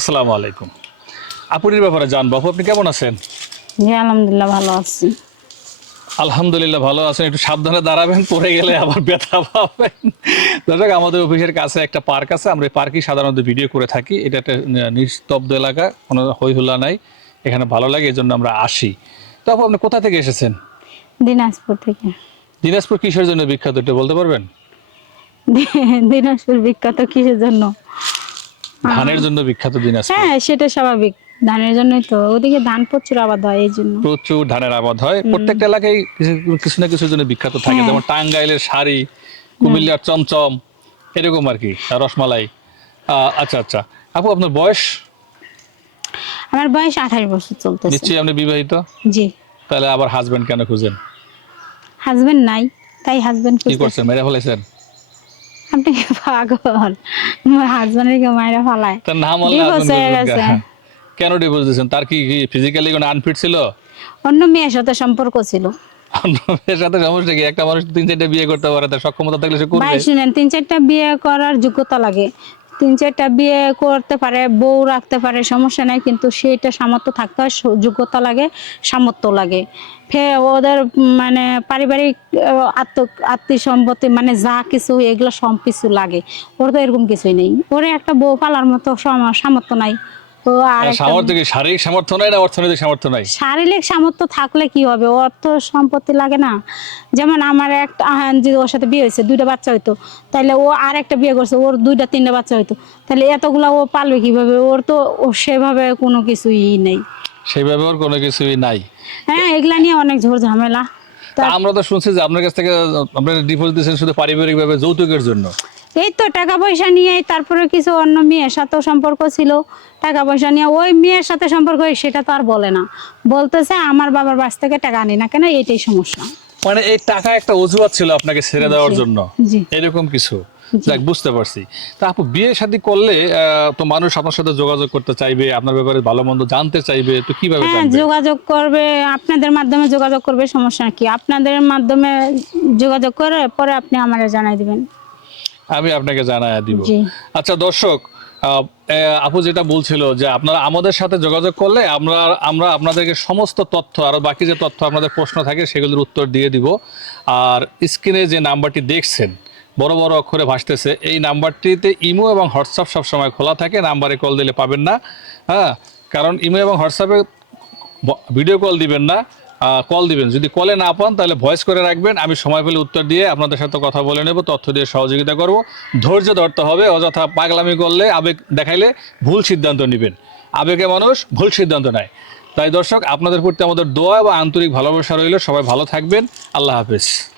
আসসালামু আলাইকুম। আপুরির ব্যাপারে জানব। আপু আপনি কেমন আছেন? জি আলহামদুলিল্লাহ ভালো আছি। আলহামদুলিল্লাহ ভালো আছেন। একটু সাবধানে দাঁড়াবেন পড়ে গেলে আবার ব্যথা পাবেন। দর্শক আমাদের অফিসের কাছে একটা পার্ক আছে। আমরা এই পার্কেই সাধারণত ভিডিও করে থাকি। এটা একটা নিস্তব্ধ এলাকা কোনো হইহুল্লা নাই। এখানে ভালো লাগে এই জন্য আমরা আসি। তো আপু আপনি কোথা থেকে এসেছেন? দিনাজপুর থেকে। দিনাজপুর কিসের জন্য বিখ্যাত একটু বলতে পারবেন? দিনাজপুর বিখ্যাত কিসের জন্য? ধানের জন্য বিখ্যাত দিনাজপুর। হ্যাঁ সেটা স্বাভাবিক। ধানের জন্যই তো। ওদিকে ধান প্রচুর আবাদ হয় এই জন্য। প্রচুর ধানের আবাদ হয়। প্রত্যেকটা এলাকায় কিছু কিছু না কিছুর জন্য বিখ্যাত থাকে। হ্যাঁ। যেমন টাঙ্গাইলের শাড়ি কুমিল্লার চমচম এরকম আর কি রসমালাই। আচ্ছা আচ্ছা। আপু আপনার বয়স? আমার বয়স আঠাশ বছর চলতেছে। নিশ্চয়ই আপনি বিবাহিত? জি। তাহলে আবার হাজবেন্ড কেন খুঁজেন? হাজবেন্ড নাই তাই হাজবেন্ড কি করছেন? মেরে ফেলেছেন? আপনি কি পাগল? হাজবেন্ডের কে ফালায়? তার নাম হয়ে গেছে। কেন ডিভোর্স দিয়েছেন? তার কি ফিজিক্যালি কোনো আনফিট ছিল? অন্য মেয়ের সাথে সম্পর্ক ছিল। অন্য সাথে সমস্যা কি? একটা মানুষ তিন চারটা বিয়ে করতে পারে তার সক্ষমতা থাকলে সে করবে। ভাই শুনেন তিন চারটা বিয়ে করার যোগ্যতা লাগে। তিন চারটা বিয়ে করতে পারে, বউ রাখতে পারে, সমস্যা নাই, কিন্তু সেটা সামর্থ্য থাকতে হয় যোগ্যতা লাগে, সামর্থ্য লাগে। ফে ওদের মানে পারিবারিক আত্ম আত্মীয় মানে যা কিছু, এগুলো সব কিছু লাগে। ওর তো এরকম কিছুই নেই। ওরে একটা বউ পালার মতো সম- সামর্থ্য নাই। ও আর সামর্থ্য কি? শারীরিক সামর্থ্য নাই না অর্থনৈতিক সামর্থ্য নাই? শারীরিক সামর্থ্য থাকলে কি হবে? অর্থ সম্পত্তি লাগে না। যেমন আমার একটা ওর সাথে বিয়ে হয়েছে দুইটা বাচ্চা হইতো তাহলে ও আর একটা বিয়ে করছে ওর দুইটা তিনটা বাচ্চা হইতো তাহলে এতগুলা ও পালবে কীভাবে? ওর তো সেভাবে কোনো কিছুই নেই। সেইভাবে ওর কোনো কিছুই নাই। হ্যাঁ এগুলা নিয়ে অনেক ঝোর ঝামেলা। তা আমরা তো শুনছি যে আপনার কাছ থেকে আপনার ডিভোর্স দিয়েছেন শুধু পারিবারিক ভাবে যৌতুকের জন্য। এই তো টাকা পয়সা নিয়ে তারপরে কিছু অন্য মেয়ের সাথেও সম্পর্ক ছিল। টাকা পয়সা নিয়ে ওই মেয়ের সাথে সম্পর্ক হয় সেটা তো আর বলে না। বলতেছে আমার বাবার বাস থেকে টাকা আনি না কেন? এটাই সমস্যা। মানে এই টাকা একটা অজুহাত ছিল আপনাকে ছেড়ে দেওয়ার জন্য? এরকম কিছু? যাক বুঝতে পারছি। তা আপু বিয়ে শাদী করলে তো মানুষ আপনার সাথে যোগাযোগ করতে চাইবে আপনার ব্যাপারে ভালো মন্দ জানতে চাইবে তো কীভাবে হ্যাঁ যোগাযোগ করবে আপনাদের মাধ্যমে যোগাযোগ করবে সমস্যা কি? আপনাদের মাধ্যমে যোগাযোগ করে পরে আপনি আমারে জানাই দিবেন। আমি আপনাকে জানাই দিব। আচ্ছা দর্শক আপু যেটা বলছিল যে আপনারা আমাদের সাথে যোগাযোগ করলে আমরা আমরা আপনাদেরকে সমস্ত তথ্য আর বাকি যে তথ্য আপনাদের প্রশ্ন থাকে সেগুলোর উত্তর দিয়ে দিব। আর স্ক্রিনে যে নাম্বারটি দেখছেন বড় বড় অক্ষরে ভাসতেছে এই নাম্বারটিতে ইমো এবং হোয়াটসঅ্যাপ সবসময় খোলা থাকে নাম্বারে কল দিলে পাবেন না। হ্যাঁ কারণ ইমো এবং হোয়াটসঅ্যাপে ভিডিও কল দিবেন না। কল দিবেন। যদি কলে না পান, তাহলে ভয়েস করে রাখবেন। আমি সময় পেলে উত্তর দিয়ে আপনাদের সাথে কথা বলে নেব, তথ্য দিয়ে সহযোগিতা করব। ধৈর্য ধরতে হবে, অযথা পাগলামি করলে আবেগ দেখাইলে ভুল সিদ্ধান্ত নেবেন। আবেগে মানুষ ভুল সিদ্ধান্ত নেয়। তাই দর্শক, আপনাদের প্রতি আমাদের দোয়া বা আন্তরিক ভালোবাসা রইল। সবাই ভালো থাকবেন। আল্লাহ হাফেজ।